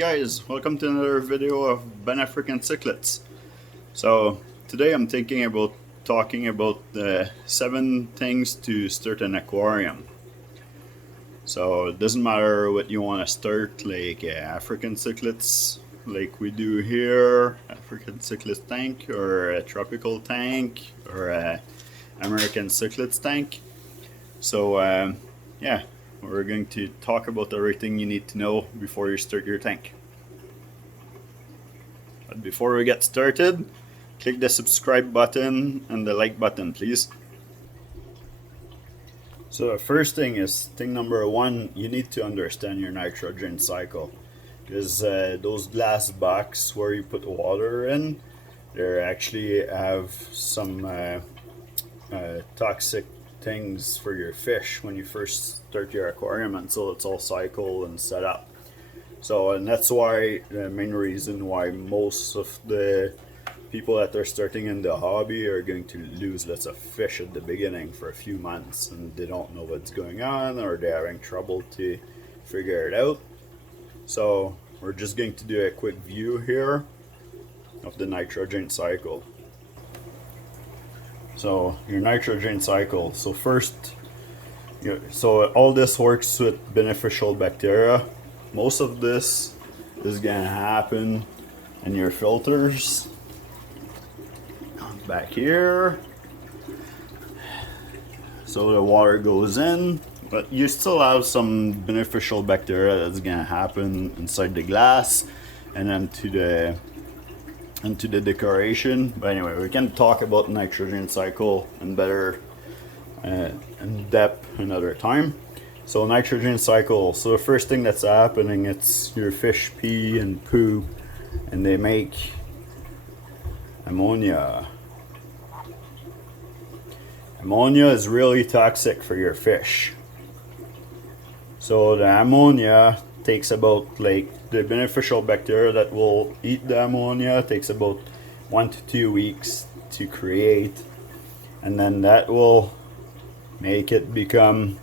guys, welcome to another video of Pan-African cichlids. So today I'm talking about the 7 things to start an aquarium. So it doesn't matter what you want to start, like African cichlids like we do here, African cichlid tank, or a tropical tank, or a American cichlids tank. So yeah, we're going to talk about everything you need to know before you start your tank. But before we get started, click the subscribe button and the like button, please. So the first thing is, thing number 1, you need to understand your nitrogen cycle. Because those glass boxes where you put water in, they actually have some toxic things for your fish when you first start your aquarium until it's all cycled and set up. So, and that's why the main reason why most of the people that are starting in the hobby are going to lose lots of fish at the beginning for a few months, and they don't know what's going on, or they're having trouble to figure it out. So we're just going to do a quick view here of the nitrogen cycle. So your nitrogen cycle. So first, so all this works with beneficial bacteria. Most of this is gonna happen in your filters back here. So the water goes in, but you still have some beneficial bacteria that's gonna happen inside the glass and then into the decoration. But anyway, we can talk about nitrogen cycle in better in depth another time. So nitrogen cycle, so the first thing that's happening, it's your fish pee and poop, and they make ammonia. Ammonia is really toxic for your fish. So the ammonia takes about, like, the beneficial bacteria that will eat the ammonia takes about 1 to 2 weeks to create, and then that will make it become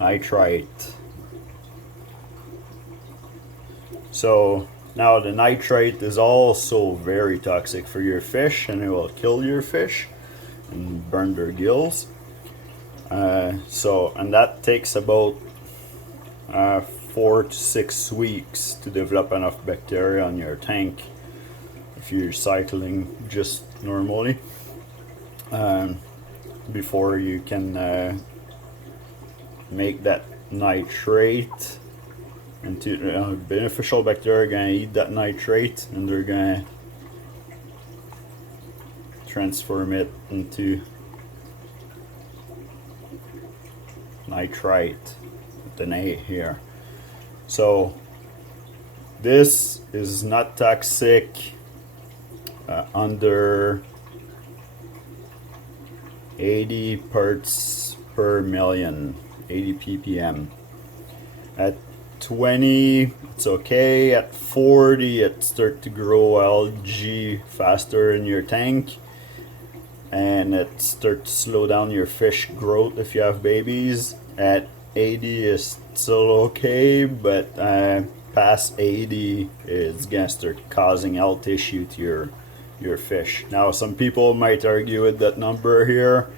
nitrite. So now the nitrite is also very toxic for your fish, and it will kill your fish and burn their gills. And that takes about 4 to 6 weeks to develop enough bacteria on your tank if you're cycling just normally, before you can make that nitrate into beneficial bacteria. Are gonna eat that nitrate, and they're gonna transform it into nitrite with an A here. So this is not toxic under 80 parts per million, 80 ppm. At 20 it's okay. At 40 it starts to grow algae faster in your tank, and it starts to slow down your fish growth if you have babies. At 80 is still okay, but past 80 it's gonna start causing health issue to your fish. Now some people might argue with that number here,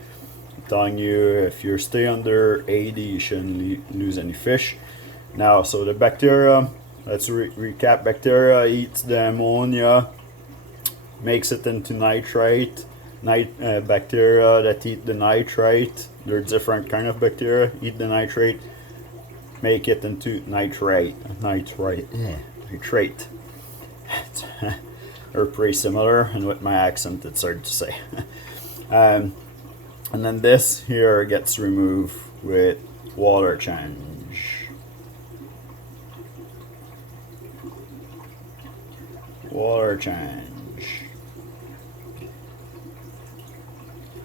telling you if you stay under 80 you shouldn't lose any fish. Now, so the bacteria, let's recap. Bacteria eats the ammonia, makes it into nitrite. Bacteria that eat the nitrite, they're different kind of bacteria, eat the nitrate, make it into nitrate. They're pretty similar, and with my accent it's hard to say. And then this here gets removed with water change. Water change.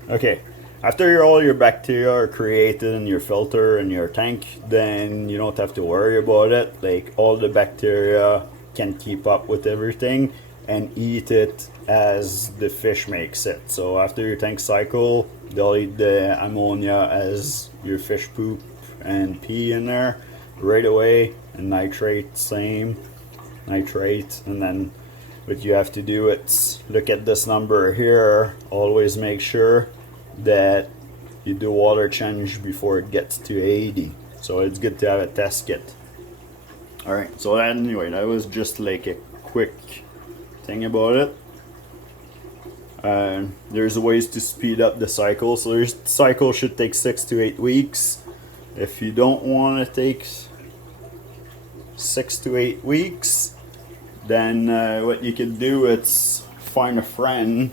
Okay, after all your bacteria are created in your filter and your tank, then you don't have to worry about it. Like, all the bacteria can keep up with everything and eat it as the fish makes it. So after your tank cycle, they'll eat the ammonia as your fish poop and pee in there, right away, and nitrate same, nitrate. And then what you have to do is look at this number here. Always make sure that you do water change before it gets to 80. So it's good to have a test kit. Alright, so anyway, that was just like a quick thing about it. There's ways to speed up the cycle. So your cycle should take 6 to 8 weeks. If you don't want to take 6 to 8 weeks, then what you can do is find a friend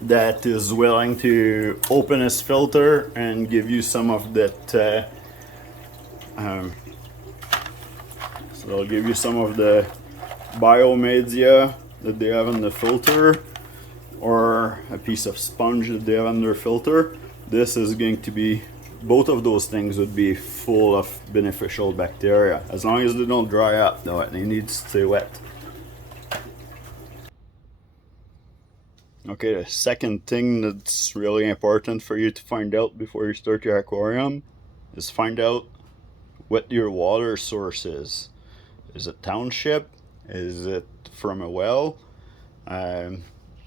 that is willing to open his filter and give you some of that. So they'll give you some of the biomedia that they have in the filter, or a piece of sponge that they have in their filter. This is going to be, both of those things would be full of beneficial bacteria, as long as they don't dry up though, they need to stay wet. Okay, the second thing that's really important for you to find out before you start your aquarium is find out what your water source is. Is it township? Is it from a well?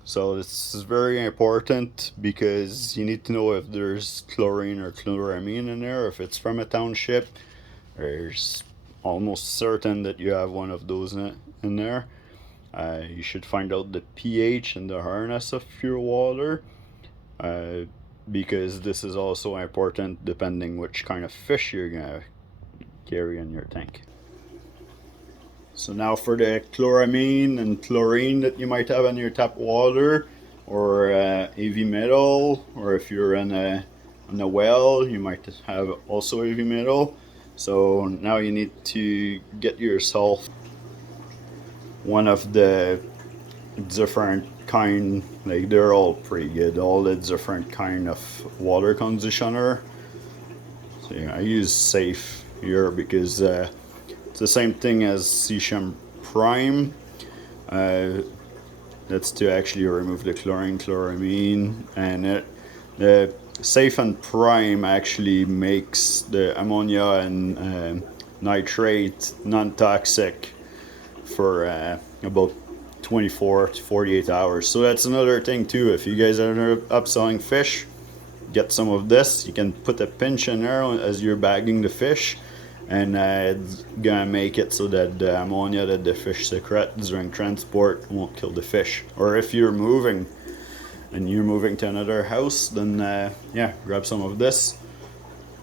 So this is very important because you need to know if there's chlorine or chloramine in there. If it's from a township, there's almost certain that you have one of those in there. You should find out the pH and the hardness of your water, because this is also important depending which kind of fish you're gonna carry in your tank. So now for the chloramine and chlorine that you might have in your tap water, or heavy metal, or if you're in a well, you might have also heavy metal. So now you need to get yourself one of the different kind, like they're all pretty good, all the different kind of water conditioner. So yeah, I use Safe here because it's the same thing as Seasham Prime. That's to actually remove the chlorine, chloramine, and the Safe and Prime actually makes the ammonia and nitrate non-toxic for about 24 to 48 hours. So that's another thing too. If you guys are upselling fish, get some of this. You can put a pinch in there as you're bagging the fish, and it's gonna make it so that the ammonia that the fish secrete during transport won't kill the fish. Or if you're moving and you're moving to another house, then yeah, grab some of this,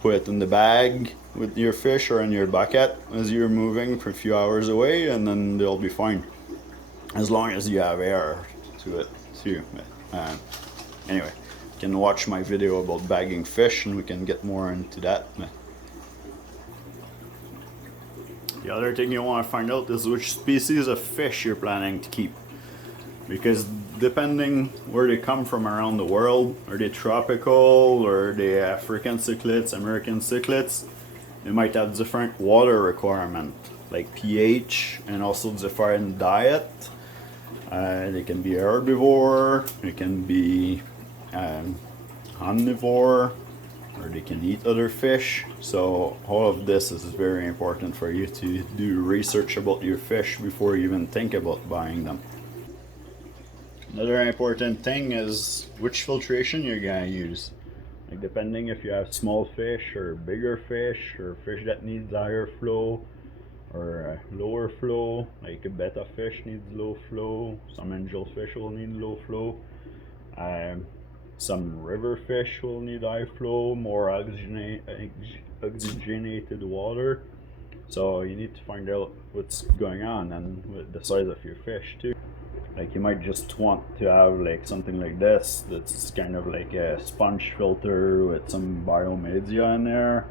put it in the bag with your fish or in your bucket as you're moving for a few hours away, and then they'll be fine, as long as you have air to it too. Anyway, you can watch my video about bagging fish and we can get more into that. The other thing you want to find out is which species of fish you're planning to keep, because depending where they come from around the world, are they tropical or are they African cichlids, American cichlids, they might have different water requirement, like pH, and also different diet. They can be herbivore, they can be omnivore, or they can eat other fish. So all of this is very important for you to do research about your fish before you even think about buying them. Another important thing is which filtration you're gonna use. Like depending if you have small fish or bigger fish, or fish that needs higher flow or lower flow, like a betta fish needs low flow, some angelfish will need low flow, some river fish will need high flow, more oxygenated water. So you need to find out what's going on and with the size of your fish too. Like you might just want to have like something like this that's kind of like a sponge filter with some biomedia in there.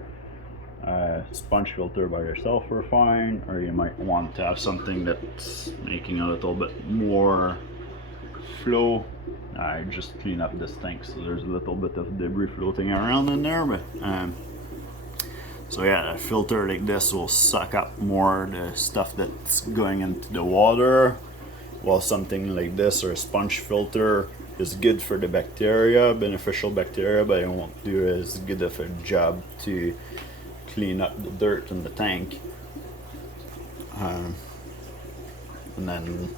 Sponge filter by yourself are fine, or you might want to have something that's making a little bit more flow. I just clean up this tank, so there's a little bit of debris floating around in there, but so yeah, a filter like this will suck up more the stuff that's going into the water, while something like this or a sponge filter is good for the bacteria, beneficial bacteria, but it won't do as good of a job to clean up the dirt in the tank. And then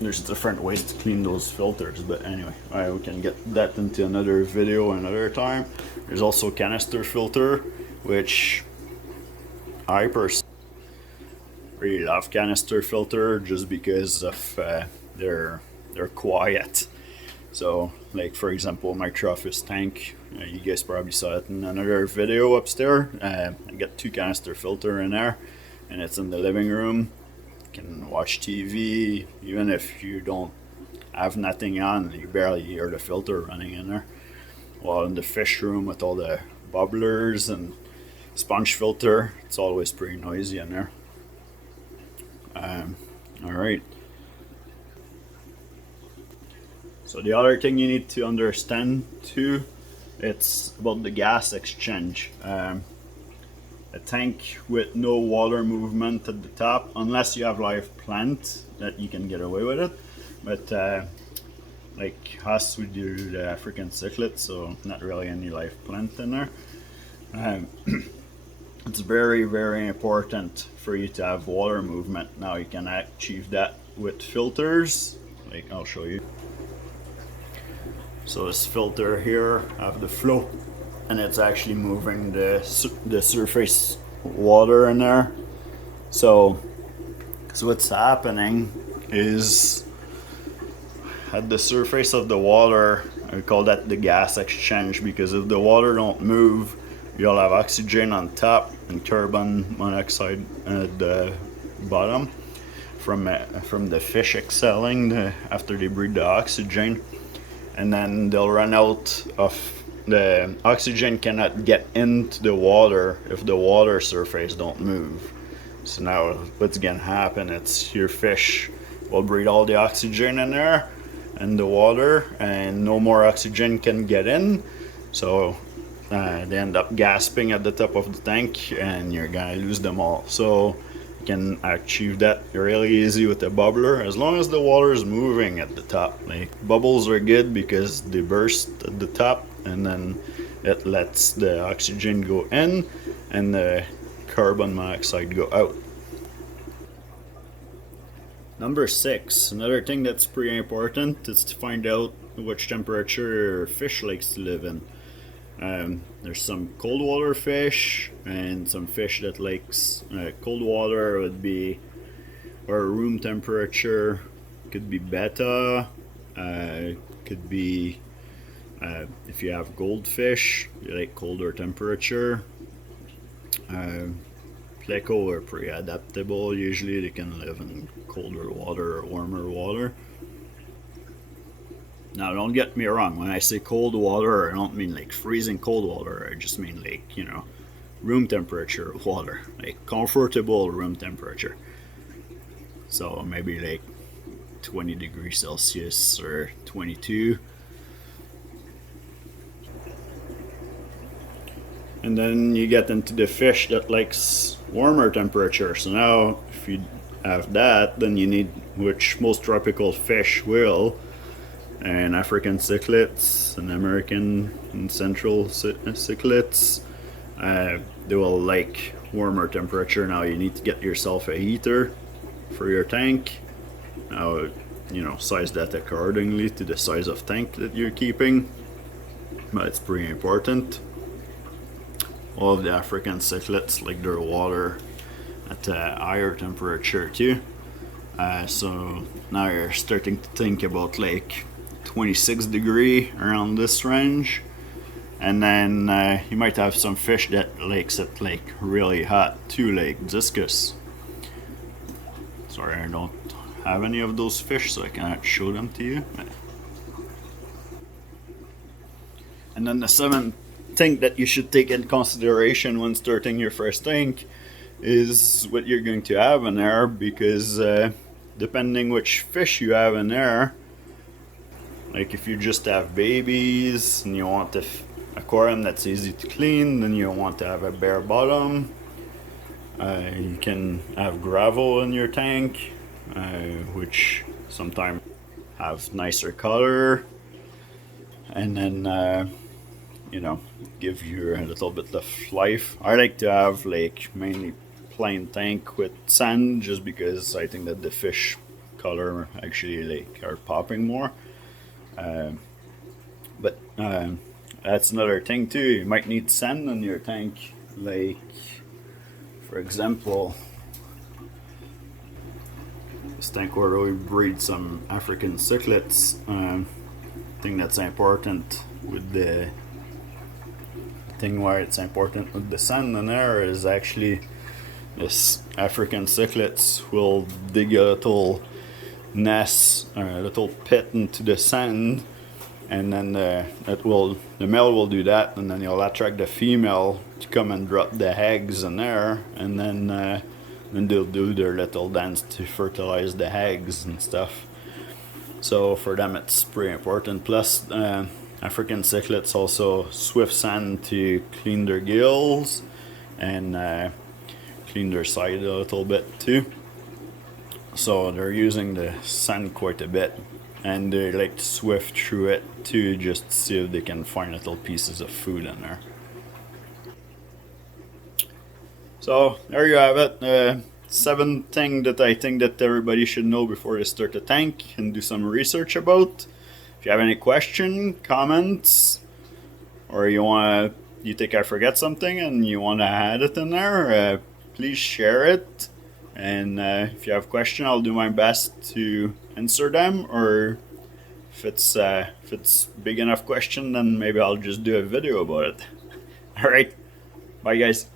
there's different ways to clean those filters, but anyway, we can get that into another video another time. There's also canister filter, which I personally really love canister filter just because of they're quiet. So like for example my Trophies tank, you guys probably saw it in another video upstairs. I got 2 canister filter in there, and it's in the living room. You can watch TV even if you don't have nothing on, you barely hear the filter running in there. While in the fish room with all the bubblers and sponge filter, it's always pretty noisy in there. Alright. So the other thing you need to understand too, it's about the gas exchange. A tank with no water movement at the top, unless you have live plant, that you can get away with it. But like us, we do the African cichlid, so not really any live plant in there. It's very, very important for you to have water movement. Now you can achieve that with filters, like I'll show you. So this filter here have the flow, and it's actually moving the surface water in there. So what's happening is at the surface of the water, I call that the gas exchange, because if the water don't move, you'll have oxygen on top and carbon monoxide at the bottom from the fish exhaling after they breathe the oxygen, and then they'll run out of the oxygen, cannot get into the water if the water surface don't move. So now what's gonna happen, it's your fish will breathe all the oxygen in there and the water, and no more oxygen can get in, so they end up gasping at the top of the tank and you're gonna lose them all. So you can achieve that really easy with a bubbler, as long as the water is moving at the top. Like bubbles are good because they burst at the top, and then it lets the oxygen go in and the carbon monoxide go out. Number 6, another thing that's pretty important is to find out which temperature fish likes to live in. There's some cold water fish and some fish that likes cold water would be, or room temperature could be beta, could be if you have goldfish, you like colder temperature. Pleco are pretty adaptable, usually they can live in colder water or warmer water. Now don't get me wrong, when I say cold water I don't mean like freezing cold water, I just mean like, you know, room temperature water, like comfortable room temperature. So maybe like 20 degrees Celsius or 22. And then you get into the fish that likes warmer temperature. So now if you have that, then you need, which most tropical fish will, and African cichlids and American and central cichlids, they will like warmer temperature. Now you need to get yourself a heater for your tank. Now, you know, size that accordingly to the size of tank that you're keeping, but it's pretty important. All of the African cichlids like their water at a higher temperature too. So now you're starting to think about like 26 degree, around this range. And then you might have some fish that likes it like really hot too, like discus. Sorry, I don't have any of those fish, so I cannot show them to you. And then the 7th thing that you should take in consideration when starting your first tank is what you're going to have in there, because depending which fish you have in there, like if you just have babies and you want an aquarium that's easy to clean, then you want to have a bare bottom. You can have gravel in your tank, which sometimes have nicer color. And then you know, give you a little bit of life. I like to have like mainly plain tank with sand, just because I think that the fish color actually like are popping more. But that's another thing too. You might need sand in your tank, like for example, this tank where we breed some African cichlids. Thing that's important with the thing why it's important with the sand in there is actually this African cichlids will dig a little nest or a little pit into the sand, and then the male will do that, and then you'll attract the female to come and drop the eggs in there, and then they'll do their little dance to fertilize the eggs and stuff. So for them it's pretty important. Plus African cichlids also swift sand to clean their gills and clean their side a little bit too. So they're using the sand quite a bit, and they like to swift through it too, just to see if they can find little pieces of food in there. So there you have it. 7 things that I think that everybody should know before they start a tank and do some research about. If you have any question, comments, or you think I forget something and you want to add it in there, please share it. And if you have a question, I'll do my best to answer them. Or if it's big enough question, then maybe I'll just do a video about it. All right, bye guys.